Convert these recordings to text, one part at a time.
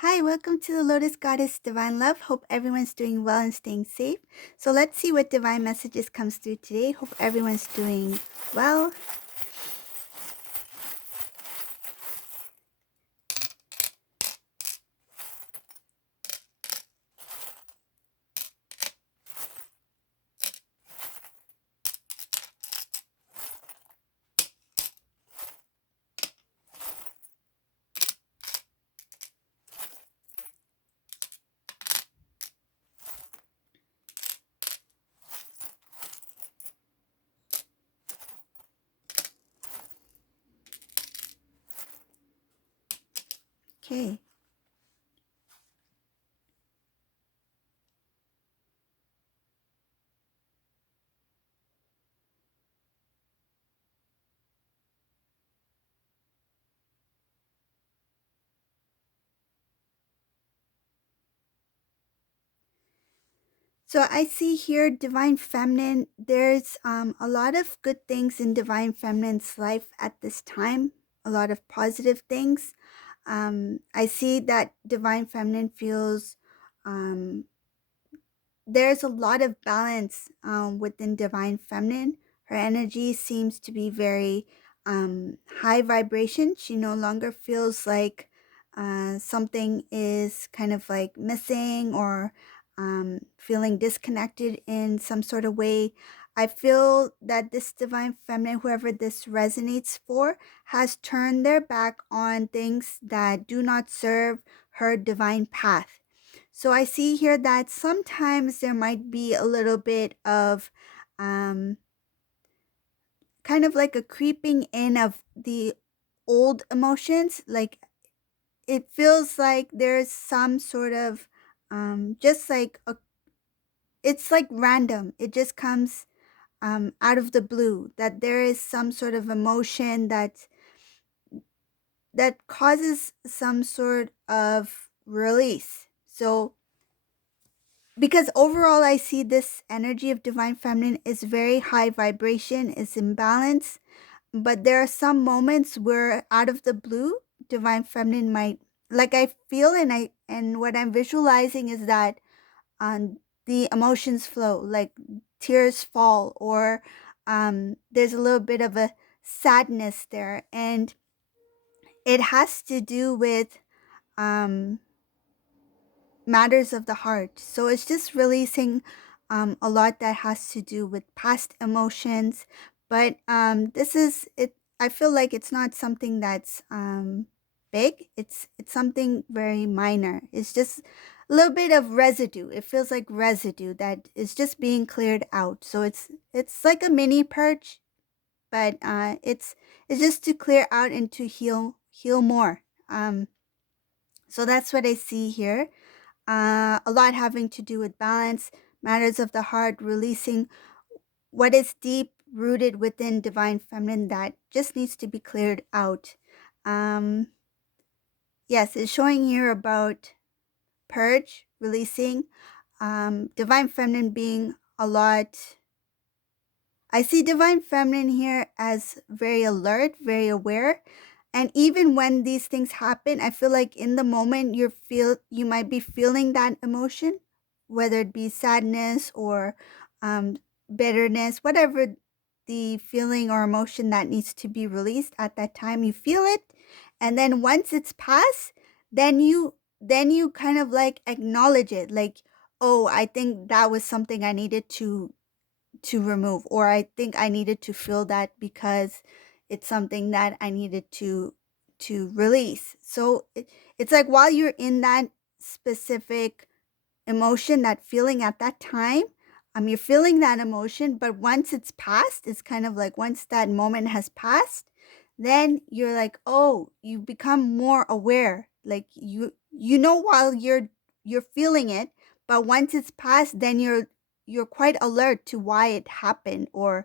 Hi, welcome to the Lotus Goddess Divine Love. Hope everyone's doing well and staying safe. So let's see what divine messages comes through today. Hope everyone's doing well. Okay. So I see here Divine Feminine. There's a lot of good things in Divine Feminine's life at this time. A lot of positive things. I see that Divine Feminine feels there's a lot of balance within Divine Feminine. Her energy seems to be very high vibration. She no longer feels like something is kind of like missing or feeling disconnected in some sort of way. I feel that this Divine Feminine, whoever this resonates for, has turned their back on things that do not serve her divine path. So I see here that sometimes there might be a little bit of um, kind of like a creeping in of the old emotions. Like it feels like there's some sort of just like it's like random. It just comes out of the blue that there is some sort of emotion that causes some sort of release. So because overall I see this energy of divine feminine is very high vibration, is in balance, but there are some moments where out of the blue divine feminine might, like I feel and what I'm visualizing is that the emotions flow, like tears fall, or there's a little bit of a sadness there, and it has to do with um matters of the heart. So it's just releasing a lot that has to do with past emotions. But this is it. I feel like it's not something that's big. It's something very minor. It's just a little bit of residue. It feels like residue that is just being cleared out. So it's like a mini purge, but it's just to clear out and to heal more. So that's what I see here. A lot having to do with balance, matters of the heart, releasing what is deep rooted within divine feminine that just needs to be cleared out. Um, yes, it's showing here about purge, releasing, divine feminine being a lot. I see divine feminine here as very alert, very aware. And even when these things happen, I feel like in the moment you might be feeling that emotion, whether it be sadness or um, bitterness, whatever the feeling or emotion that needs to be released at that time, you feel it. And then once it's passed, then you kind of like acknowledge it, like, oh, I think that was something I needed to remove, or I think I needed to feel that because it's something that I needed to release. So it's like while you're in that specific emotion, that feeling at that time, you're feeling that emotion, but once it's passed, it's kind of like once that moment has passed, then you're like, oh, you become more aware. Like you know while you're feeling it, but once it's passed, then you're quite alert to why it happened, or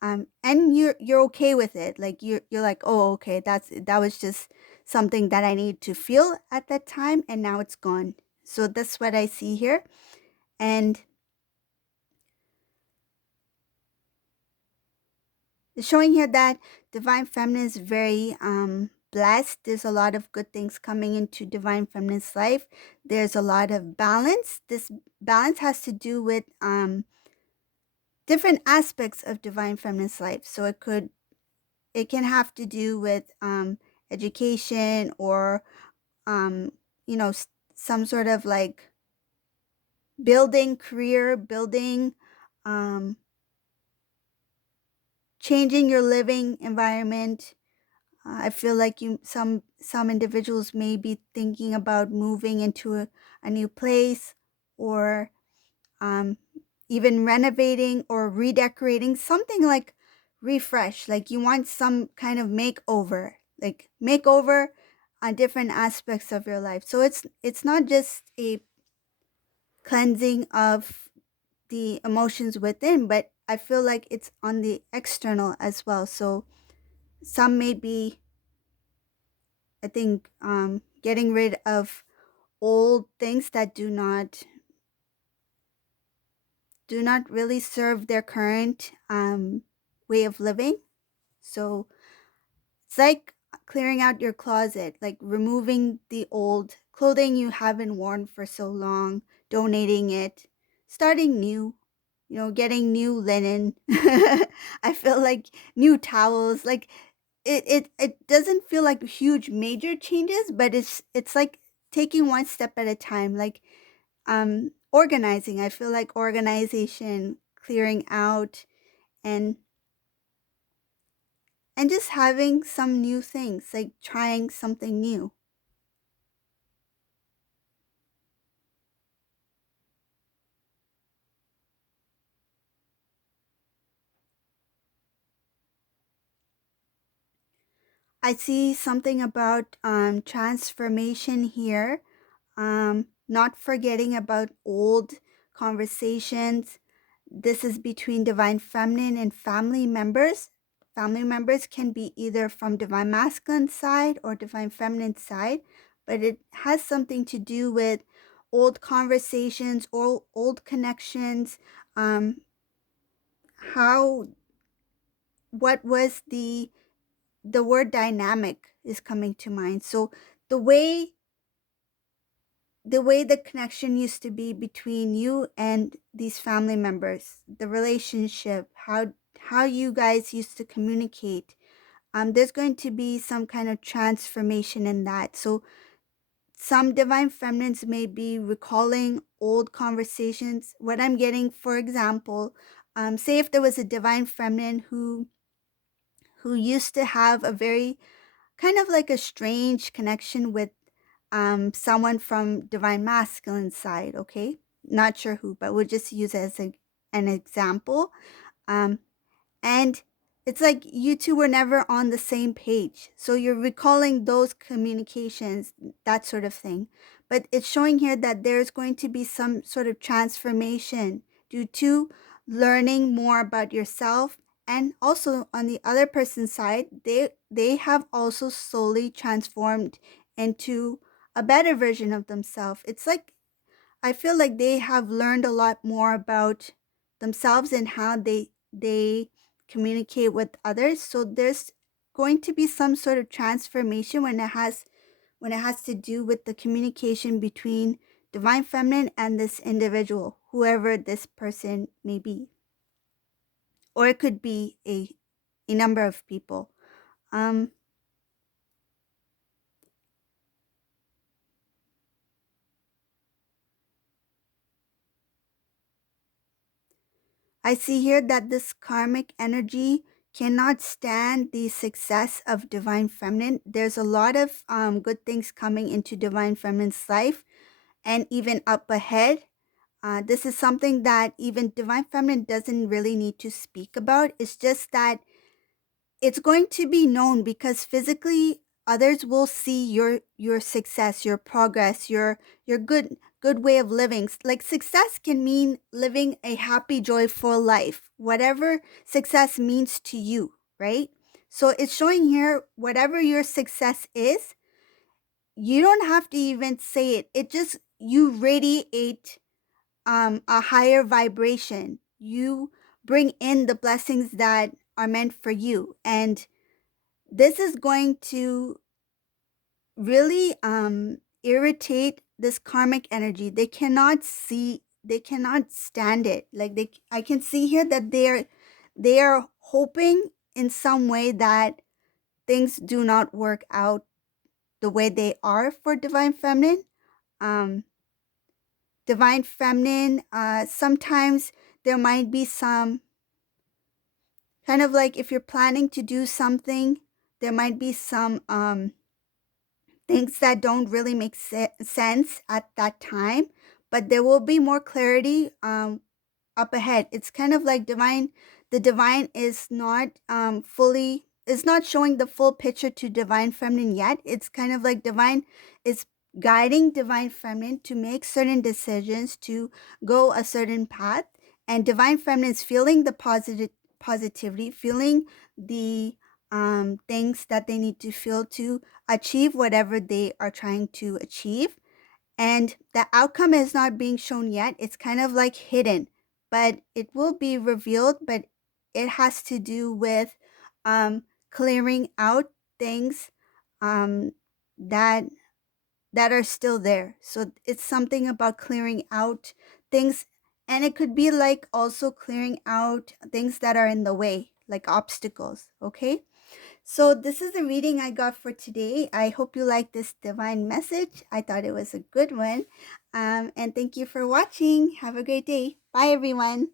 and you're okay with it. Like you're like, oh, okay, that was just something that I need to feel at that time, and now it's gone. So that's what I see here. And it's showing here that divine feminine is very blessed. There's a lot of good things coming into Divine Feminine's life. There's a lot of balance. This balance has to do with different aspects of Divine Feminine's life. So it can have to do with education, or um, some sort of like building career, building, um, changing your living environment. I feel like some individuals may be thinking about moving into a new place, or um, even renovating or redecorating, something like refresh. Like you want some kind of makeover, like makeover on different aspects of your life. So it's not just a cleansing of the emotions within, but I feel like it's on the external as well. So some may be, I think, getting rid of old things that do not really serve their current way of living. So it's like clearing out your closet, like removing the old clothing you haven't worn for so long, donating it, starting new, getting new linen. I feel like new towels, like it doesn't feel like huge major changes, but it's like taking one step at a time, like organizing. I feel like organization, clearing out, and just having some new things, like trying something new. I see something about transformation here, not forgetting about old conversations. This is between Divine Feminine and family members. Family members can be either from Divine Masculine side or Divine Feminine side, but it has something to do with old conversations or old connections. Um, how, what was the word dynamic is coming to mind. So the way the connection used to be between you and these family members, the relationship, how you guys used to communicate, there's going to be some kind of transformation in that. So some divine feminines may be recalling old conversations. What I'm getting, for example, say if there was a divine feminine who used to have a very kind of like a strange connection with someone from divine masculine side, okay? Not sure who, but we'll just use it as an example. Um, and it's like you two were never on the same page. So you're recalling those communications, that sort of thing. But it's showing here that there's going to be some sort of transformation due to learning more about yourself. And also on the other person's side, they have also slowly transformed into a better version of themselves. It's like I feel like they have learned a lot more about themselves and how they communicate with others. So there's going to be some sort of transformation when it has to do with the communication between divine feminine and this individual, whoever this person may be. Or it could be a number of people. Um I see here that this karmic energy cannot stand the success of divine feminine. There's a lot of good things coming into divine feminine's life and even up ahead. This is something that even divine feminine doesn't really need to speak about. It's just that it's going to be known because physically others will see your success, your progress, your good way of living. Like success can mean living a happy joyful life, whatever success means to you, right? So it's showing here whatever your success is, you don't have to even say it, it just you radiate a higher vibration. You bring in the blessings that are meant for you, and this is going to really irritate this karmic energy. They cannot stand it. Like I can see here that they are hoping in some way that things do not work out the way they are for divine feminine. Um Divine feminine, sometimes there might be some kind of like, if you're planning to do something, there might be some things that don't really make sense at that time, but there will be more clarity up ahead. It's kind of like the divine is not fully is not showing the full picture to divine feminine yet. It's kind of like divine is guiding divine feminine to make certain decisions, to go a certain path, and divine feminine is feeling the positivity, feeling the things that they need to feel to achieve whatever they are trying to achieve. And the outcome is not being shown yet. It's kind of like hidden, but it will be revealed. But it has to do with um, clearing out things um, that are still there. So it's something about clearing out things, and it could be like also clearing out things that are in the way, like obstacles. Okay. So this is the reading I got for today. I hope you like this divine message. I thought it was a good one. And thank you for watching. Have a great day. Bye, everyone.